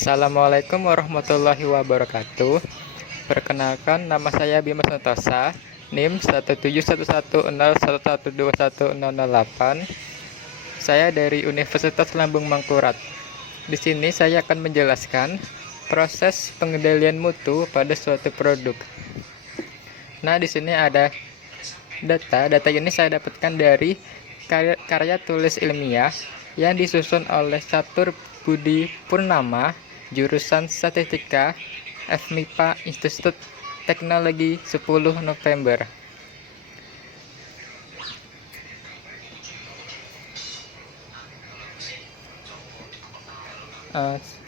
Assalamualaikum warahmatullahi wabarakatuh. Perkenalkan, nama saya Bima Santosa, NIM 1711011211008. Saya dari Universitas Lambung Mangkurat. Di sini saya akan menjelaskan proses pengendalian mutu pada suatu produk. Nah, di sini ada data. Data ini saya dapatkan dari karya tulis ilmiah yang disusun oleh Catur Budi Purnama, jurusan Statistika, FMIPA Institut Teknologi 10 November.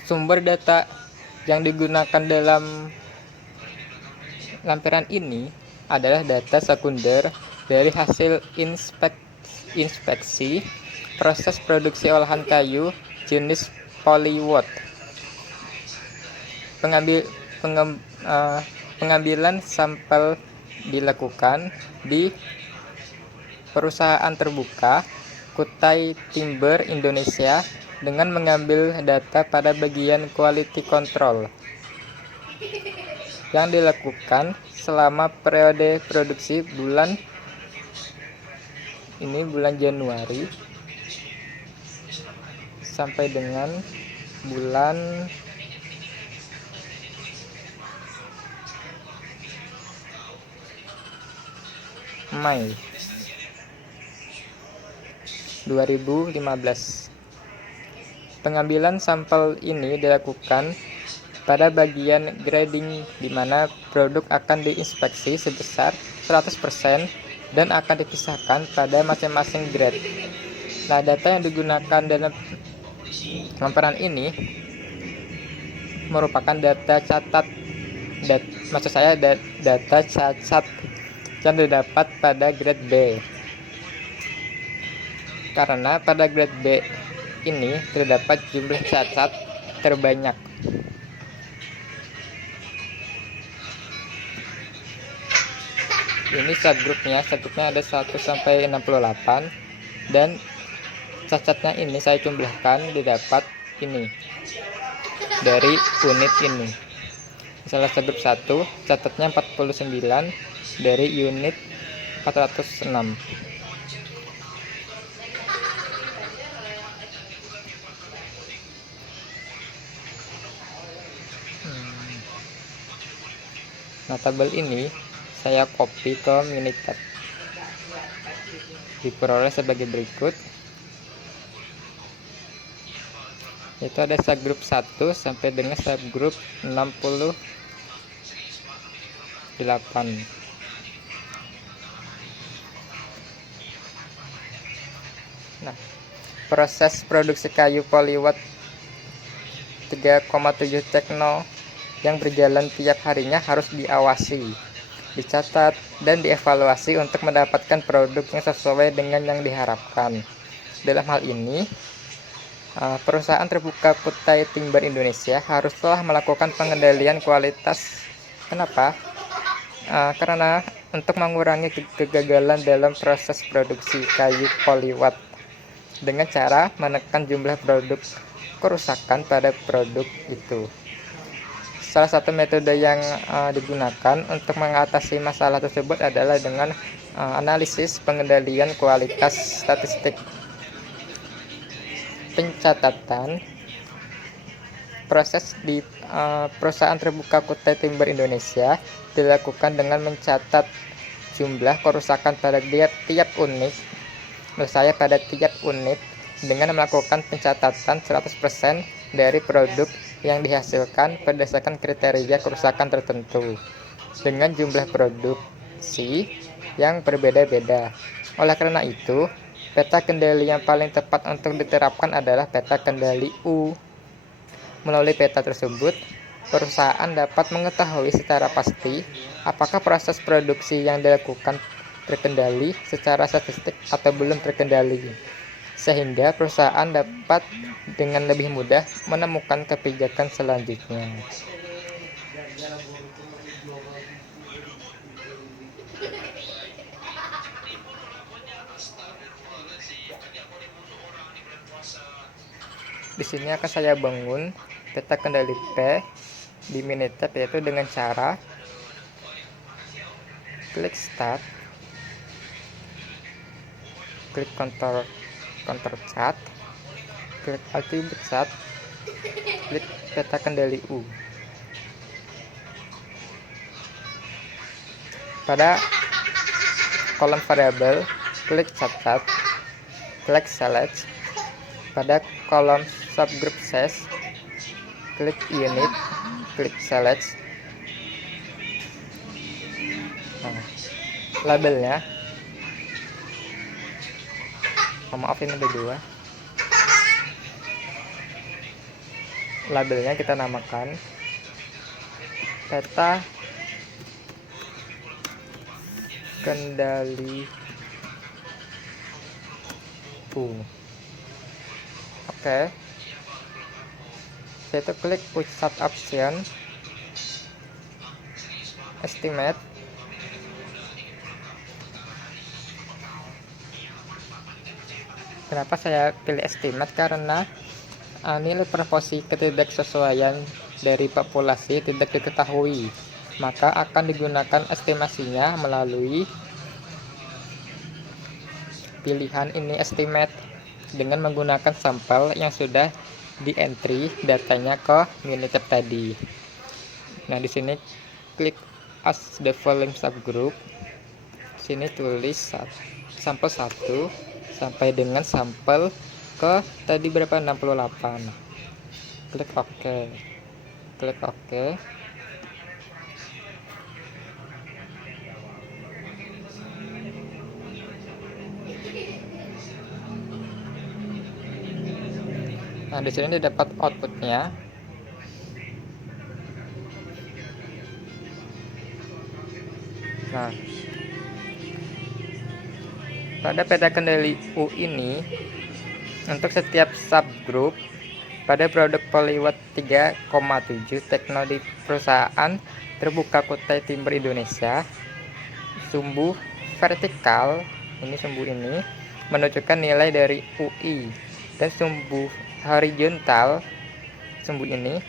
Sumber data yang digunakan dalam lampiran ini adalah data sekunder dari hasil inspeksi proses produksi olahan kayu jenis polywood. Pengambilan sampel dilakukan di perusahaan terbuka Kutai Timber Indonesia dengan mengambil data pada bagian quality control yang dilakukan selama periode produksi bulan Januari sampai dengan bulan Mei 2015. Pengambilan sampel ini dilakukan pada bagian grading di mana produk akan diinspeksi sebesar 100% dan akan dipisahkan pada masing-masing grade. Nah, data yang digunakan dalam lampiran ini merupakan data catat, data cacat yang didapat pada grade B. Karena pada grade B ini terdapat jumlah cacat terbanyak. Ini subgrupnya ada 1 sampai 68 dan cacatnya ini saya jumlahkan didapat ini dari unit ini. Misalnya subgrup 1 catatnya 49 dari unit 406. Nah, tabel ini saya copy ke Minitab. Diperoleh sebagai berikut. Itu ada subgrup 1 sampai dengan subgrup 68. Nah, proses produksi kayu polywood 3,7 tekno yang berjalan tiap harinya harus diawasi, dicatat, dan dievaluasi untuk mendapatkan produk yang sesuai dengan yang diharapkan. Dalam hal ini, perusahaan terbuka Kutai Timber Indonesia haruslah melakukan pengendalian kualitas. Kenapa? Karena untuk mengurangi kegagalan dalam proses produksi kayu polywood dengan cara menekan jumlah produk kerusakan pada produk itu. Salah satu metode yang digunakan untuk mengatasi masalah tersebut adalah dengan analisis pengendalian kualitas statistik. Pencatatan proses di perusahaan terbuka Kutai Timber Indonesia dilakukan dengan mencatat jumlah kerusakan pada tiap unit. Pada tiap unit dengan melakukan pencatatan 100% dari produk yang dihasilkan berdasarkan kriteria kerusakan tertentu dengan jumlah produksi yang berbeda-beda. Oleh karena itu, peta kendali yang paling tepat untuk diterapkan adalah peta kendali U. Melalui peta tersebut, perusahaan dapat mengetahui secara pasti apakah proses produksi yang dilakukan terkendali secara statistik atau belum terkendali, sehingga perusahaan dapat dengan lebih mudah menemukan kebijakan selanjutnya. Di sini akan saya bangun peta kendali P di Minitab, yaitu dengan cara klik start, klik counter chart, klik attribute chart, klik peta kendali U. Pada kolom variabel, klik catat, klik select. Pada kolom subgroup size, klik unit, klik select. Labelnya, maaf ini ada dua. Labelnya kita namakan peta kendali U. Oke. Saya klik push start option, estimate. Kenapa saya pilih estimate? Karena nilai proporsi ketidaksesuaian dari populasi tidak diketahui, maka akan digunakan estimasinya melalui pilihan ini, estimate, dengan menggunakan sampel yang sudah di entry datanya ke Minitab tadi. Nah, di sini klik as the volume subgroup. Sini tulis sampel 1 sampai dengan sampel ke tadi berapa, 68. Klik OK. Klik OK. Nah, di sini didapat outputnya. Nah, pada peta kendali U ini, untuk setiap subgroup pada produk Polywatt 3,7 teknologi perusahaan terbuka Kutai Timur Indonesia, sumbu vertikal ini, sumbu ini menunjukkan nilai dari UI, dan sumbu horizontal, sumbu ini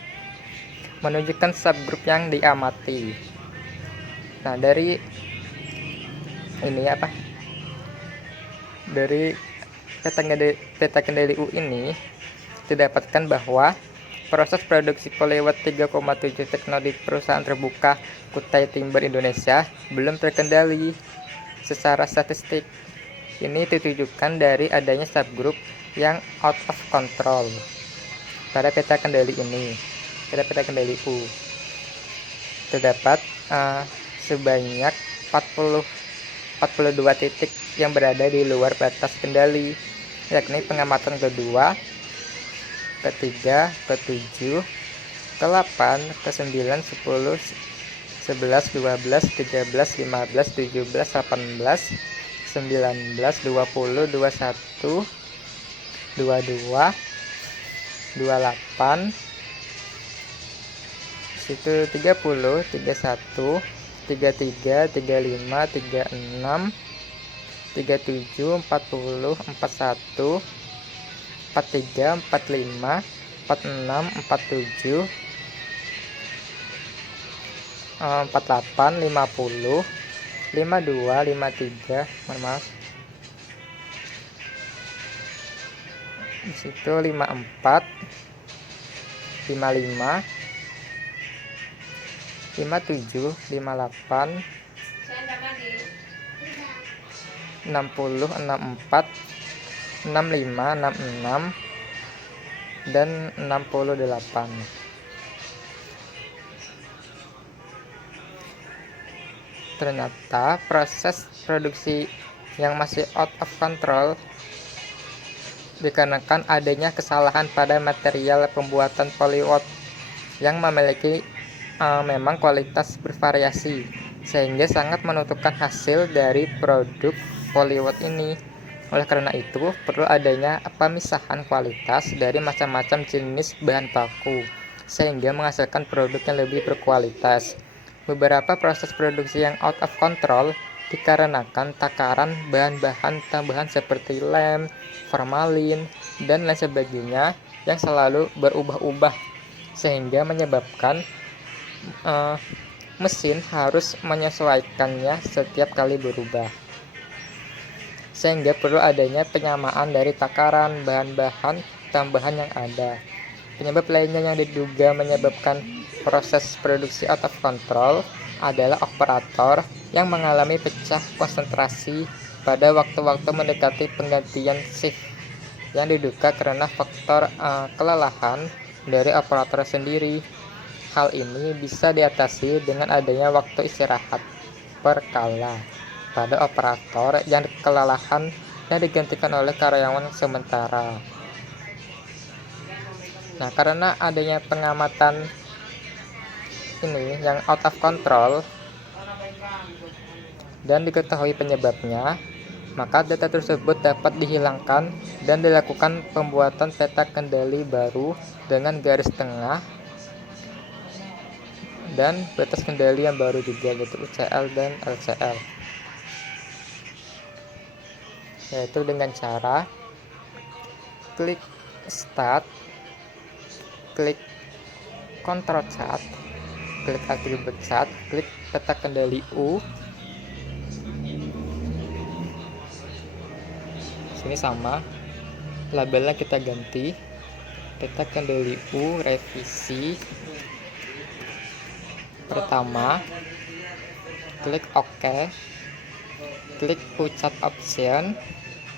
menunjukkan subgroup yang diamati. Nah, dari ini dari peta kendali U ini didapatkan bahwa proses produksi Polywatt 3,7 teknologi perusahaan terbuka Kutai Timur Indonesia belum terkendali secara statistik. Ini ditujukan dari adanya subgroup yang out of control pada peta kendali ini. Pada peta kendali U terdapat sebanyak 42 titik yang berada di luar batas kendali, yakni pengamatan kedua, ketiga, ke-7, ke-8, ke-9, 10, 11, 12, 13, 15, 17, 18, 19, 20, 21, 22, 28, situ 30, 31, 33, 35, 36, 37, 40, 41, 43, 45, 46, 47, 48, 50, 52, 53, maaf. Di situ 54, 55, 57, 58, 60, 64, 65, 66, dan 68. Ternyata proses produksi yang masih out of control dikarenakan adanya kesalahan pada material pembuatan Polywatt yang memiliki memang kualitas bervariasi, sehingga sangat menentukan hasil dari produk Polywatt ini. Oleh karena itu, perlu adanya pemisahan kualitas dari macam-macam jenis bahan baku, sehingga menghasilkan produk yang lebih berkualitas. Beberapa proses produksi yang out of control dikarenakan takaran bahan-bahan tambahan seperti lem, formalin, dan lain sebagainya yang selalu berubah-ubah, sehingga menyebabkan mesin harus menyesuaikannya setiap kali berubah, sehingga perlu adanya penyamaan dari takaran bahan-bahan tambahan yang ada. Penyebab lainnya yang diduga menyebabkan proses produksi out of control adalah operator yang mengalami pecah konsentrasi pada waktu-waktu mendekati penggantian shift, yang diduga karena faktor kelelahan dari operator sendiri. Hal ini bisa diatasi dengan adanya waktu istirahat berkala pada operator yang kelelahan dan digantikan oleh karyawan sementara. Nah, karena adanya pengamatan ini yang out of control dan diketahui penyebabnya, maka data tersebut dapat dihilangkan dan dilakukan pembuatan peta kendali baru dengan garis tengah dan batas kendali yang baru juga, yaitu UCL dan LCL, yaitu dengan cara klik start, klik control chart, klik atribut chart, klik peta kendali U. Sini sama, labelnya kita ganti, peta kendali U revisi pertama, klik OK, klik U-chart option,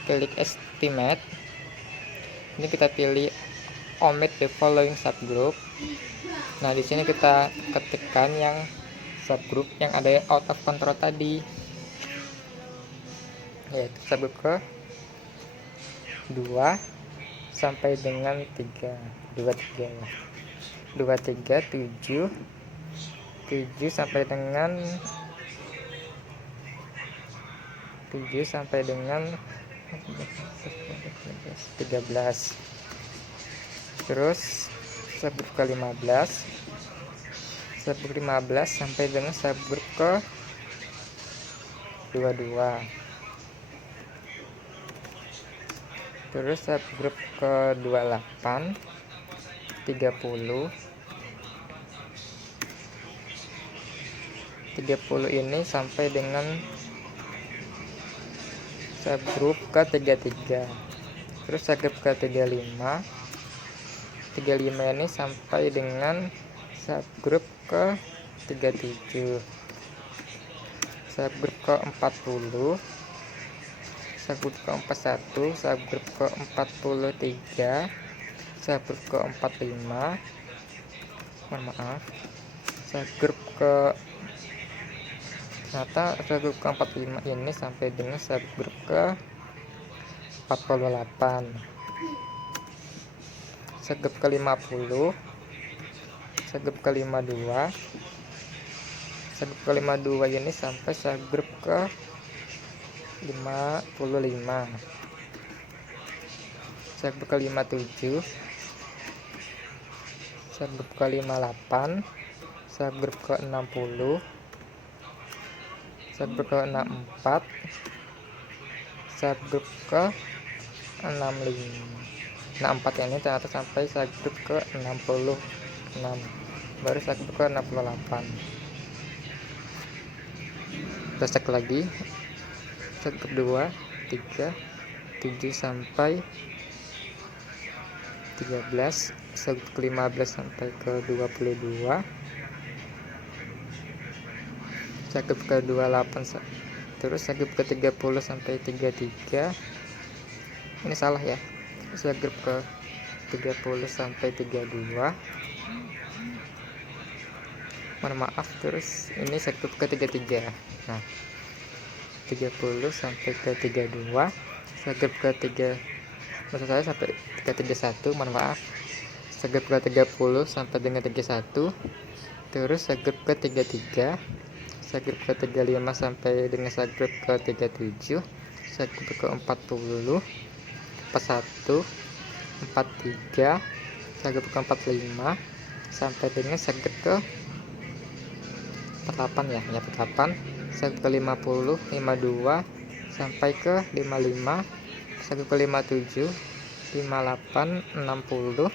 klik estimate. Ini kita pilih omit the following subgroup. Nah, di sini kita ketikkan yang subgroup yang ada out of control tadi, yaitu subgroup ke 2 sampai dengan 3, 23 ya. 23, 7 sampai dengan 13. Terus subgroup ke 15, subgroup 15 sampai dengan subgroup ke 22. Terus subgroup ke 28, 30 ini sampai dengan subgroup ke 33. Terus subgroup ke 35 ini sampai dengan subgroup ke 37. Subgroup ke 40, subgroup ke 41, subgroup ke 43, subgroup ke 45, subgroup ke subgroup ke 45 ini sampai dengan subgroup ke 48. Subgroup ke 50, subgroup ke 52, subgroup ke 52 ini sampai subgroup ke 55. Subgroup ke 57, subgroup ke 58, subgroup ke 60, subgroup ke 64, subgroup ke 64 ini ternyata sampai subgroup ke 66, baru subgroup ke 68. Kita cek lagi subgroup 2, 3, 7 sampai 13, subgroup ke 15 sampai ke 22, subgroup ke 28, terus subgroup ke 30 sampai 33. Ini salah ya, subgroup ke 30 sampai 32, mohon maaf. Terus ini subgroup ke 33. Nah, 30 sampai ke 32, subgroup ke 3, maksud saya sampai ke 31, mohon maaf. Subgroup ke 30 sampai dengan 31, terus subgroup ke 33, subgroup ke 35 sampai dengan subgroup ke 37, subgroup ke 40, 41, 43, subgroup ke 45 sampai dengan subgroup ke 48 ya, 48, subgroup ke 50, 52 sampai ke 55, subgroup ke 57, 58, 60,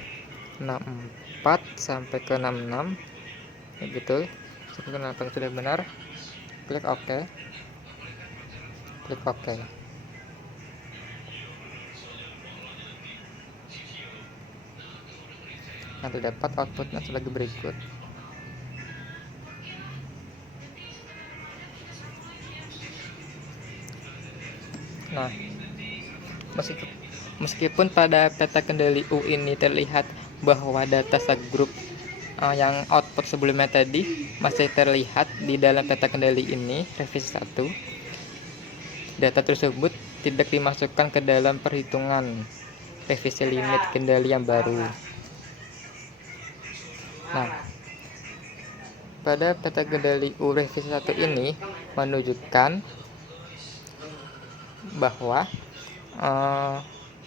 64, sampai ke 66 ya, betul, sampai ke 68 sudah benar. Klik OK, klik OK. Nanti dapat outputnya sebagai berikut. Nah, meskipun pada peta kendali U ini terlihat bahwa data subgroup yang output sebelumnya tadi masih terlihat di dalam peta kendali ini, revisi 1, data tersebut tidak dimasukkan ke dalam perhitungan revisi limit kendali yang baru. Nah, pada peta kendali U revisi 1 ini menunjukkan bahwa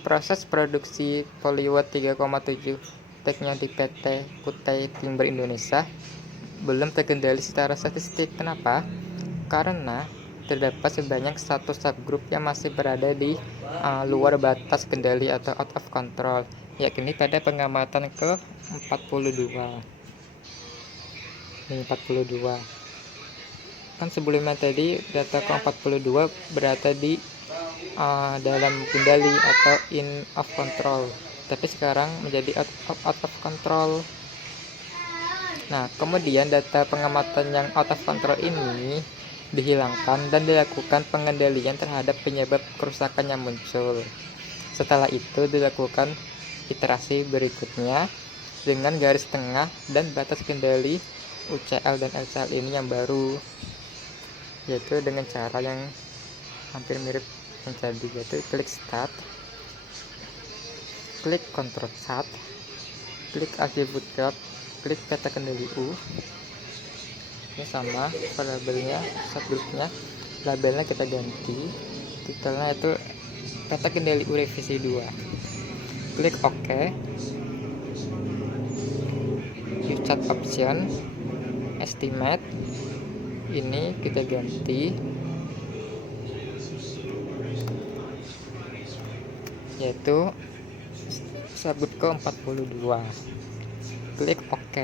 proses produksi Polywatt 3,7 teknya di PT Kutai Timber Indonesia belum terkendali secara statistik. Kenapa? Karena terdapat sebanyak satu subgroup yang masih berada di luar batas kendali atau out of control, yakni pada pengamatan ke 42. Ini 42. Kan sebelumnya tadi data ke 42 berada di dalam kendali atau in of control, tapi sekarang menjadi out of control. Nah, kemudian data pengamatan yang out of control ini dihilangkan dan dilakukan pengendalian terhadap penyebab kerusakan yang muncul. Setelah itu dilakukan iterasi berikutnya dengan garis tengah dan batas kendali UCL dan LCL ini yang baru, yaitu dengan cara yang hampir mirip yang tadi, yaitu klik start, klik control chart, klik attribute chart, klik peta kendali U. Ini sama labelnya, subgroupnya, labelnya kita ganti, titelnya itu peta kendali U revisi 2. Klik OK, use chart option, estimate ini kita ganti yaitu subgroup ke 42. Klik OK,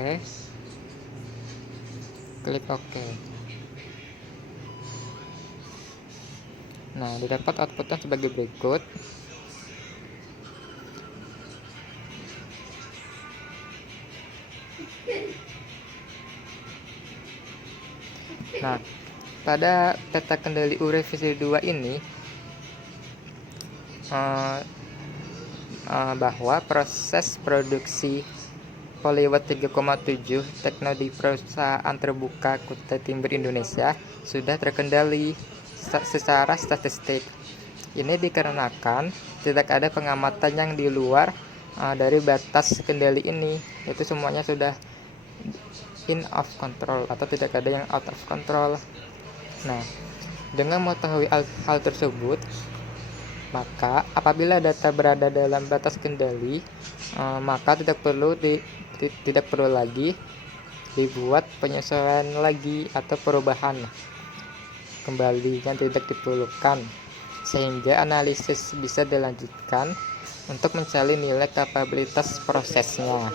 klik OK. Nah, didapat outputnya sebagai berikut. Nah, pada peta kendali U revisi 2 ini bahwa proses produksi Polywatt 3,7 tekno di perusahaan terbuka Kutai Timber Indonesia sudah terkendali secara statistik. Ini dikarenakan tidak ada pengamatan yang di luar dari batas kendali ini, itu semuanya sudah in of control atau tidak ada yang out of control. Nah, dengan mengetahui hal tersebut, maka apabila data berada dalam batas kendali, maka tidak perlu lagi dibuat penyesuaian lagi atau perubahan kembali yang tidak diperlukan, sehingga analisis bisa dilanjutkan untuk mencari nilai kapabilitas prosesnya.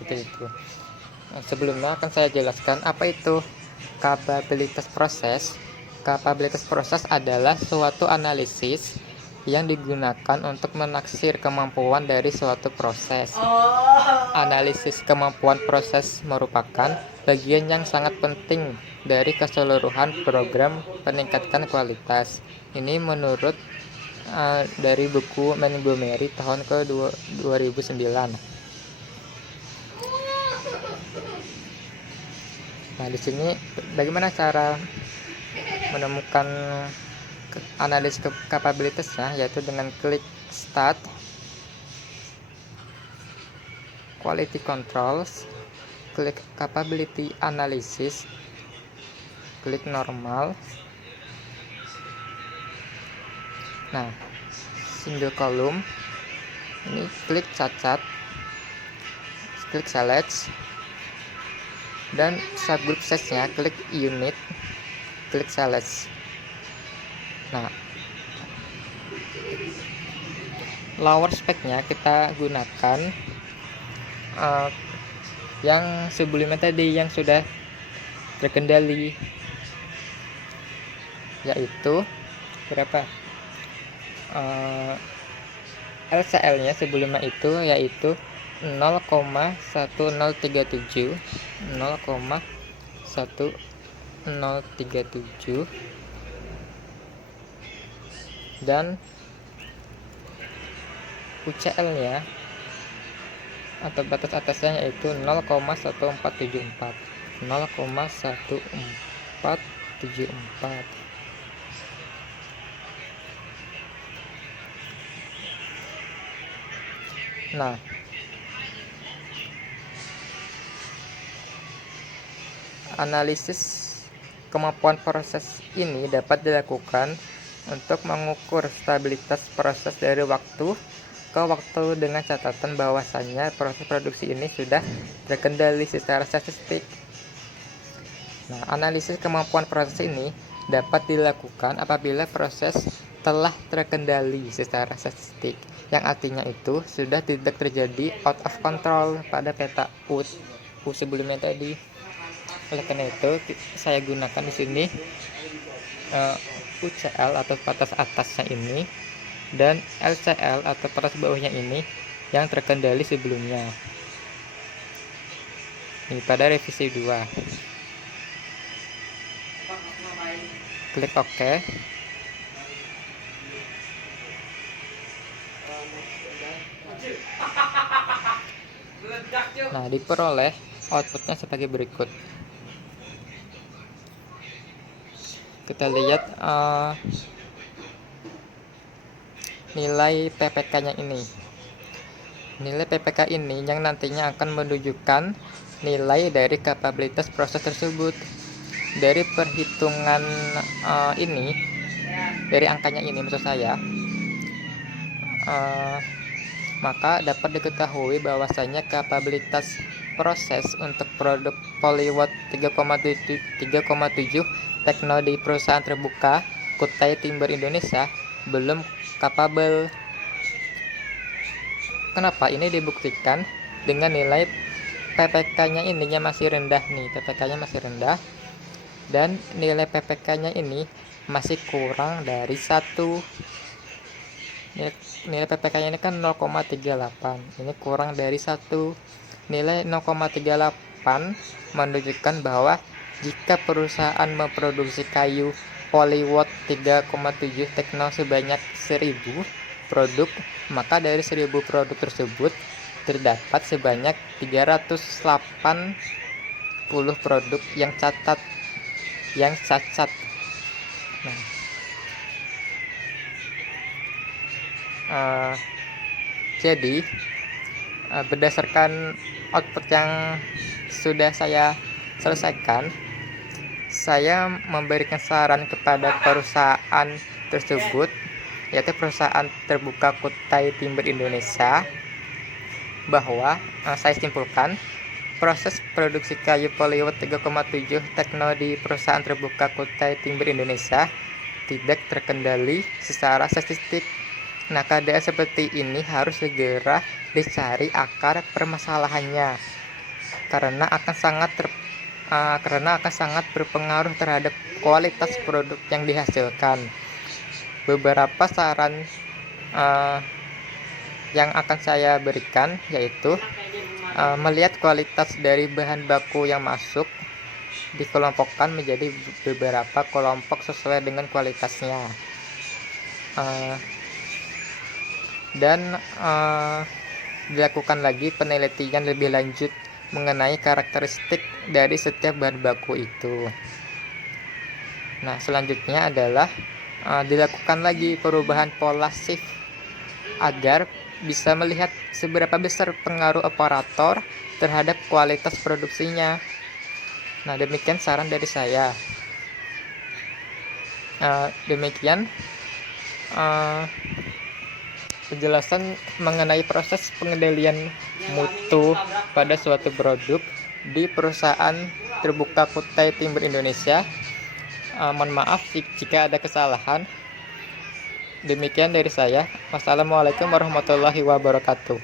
Seperti itu. Sebelumnya akan saya jelaskan apa itu kapabilitas proses. Kapabilitas proses adalah suatu analisis yang digunakan untuk menaksir kemampuan dari suatu proses. Analisis kemampuan proses merupakan bagian yang sangat penting dari keseluruhan program peningkatan kualitas. Ini menurut dari buku Montgomery tahun ke 2009. Nah, di sini bagaimana cara menemukan analisis kapabilitasnya, yaitu dengan klik start, quality controls, klik capability analysis, klik normal. Nah, single column ini klik cacat, klik select, dan subgroup size-nya klik unit, klik select. Nah, lower speknya kita gunakan yang sebelumnya tadi yang sudah terkendali, yaitu berapa, LCL-nya sebelumnya itu yaitu 0,1037 dan UCL-nya atau batas atasnya yaitu 0,1474. Nah, analisis kemampuan proses ini dapat dilakukan untuk mengukur stabilitas proses dari waktu ke waktu dengan catatan bahwasannya proses produksi ini sudah terkendali secara statistik. Nah, analisis kemampuan proses ini dapat dilakukan apabila proses telah terkendali secara statistik, yang artinya itu sudah tidak terjadi out of control pada peta U sebelumnya tadi. Oleh karena itu, saya gunakan di sini UCL atau batas atasnya ini dan LCL atau batas bawahnya ini yang terkendali sebelumnya. Ini pada revisi 2. Klik OK. Nah, diperoleh outputnya sebagai berikut. Kita lihat nilai PPK-nya ini. Nilai PPK ini yang nantinya akan menunjukkan nilai dari kapabilitas proses tersebut. Dari perhitungan ini, dari angkanya ini maksud saya, maka dapat diketahui bahwasanya kapabilitas proses untuk produk Polywatt 3,7 Tekno di perusahaan terbuka Kutai Timber Indonesia belum kapabel. Kenapa? Ini dibuktikan dengan nilai PPK-nya ininya masih rendah nih, PPK-nya masih rendah dan nilai PPK-nya ini masih kurang dari 1. Nilai PPK-nya ini kan 0,38, ini kurang dari 1. Nilai 0,38 menunjukkan bahwa jika perusahaan memproduksi kayu Polywatt 3,7 Tekno sebanyak 1000 produk, maka dari 1000 produk tersebut terdapat sebanyak 380 produk yang cacat, yang cacat. Jadi berdasarkan output yang sudah saya selesaikan, saya memberikan saran kepada perusahaan tersebut, yaitu perusahaan terbuka Kutai Timber Indonesia, bahwa saya simpulkan proses produksi kayu Polywatt 3,7 Tekno di perusahaan terbuka Kutai Timber Indonesia tidak terkendali secara statistik. Nah, keadaan seperti ini harus segera dicari akar permasalahannya, karena akan sangat berpengaruh terhadap kualitas produk yang dihasilkan. Beberapa saran yang akan saya berikan yaitu melihat kualitas dari bahan baku yang masuk, dikelompokkan menjadi beberapa kelompok sesuai dengan kualitasnya, dan dilakukan lagi penelitian lebih lanjut mengenai karakteristik dari setiap bahan baku itu. Nah, selanjutnya adalah dilakukan lagi perubahan pola shift agar bisa melihat seberapa besar pengaruh operator terhadap kualitas produksinya. Nah, demikian saran dari saya. Demikian penjelasan mengenai proses pengendalian mutu pada suatu produk di perusahaan terbuka Kutai Timber Indonesia. Mohon maaf jika ada kesalahan. Demikian dari saya. Wassalamualaikum warahmatullahi wabarakatuh.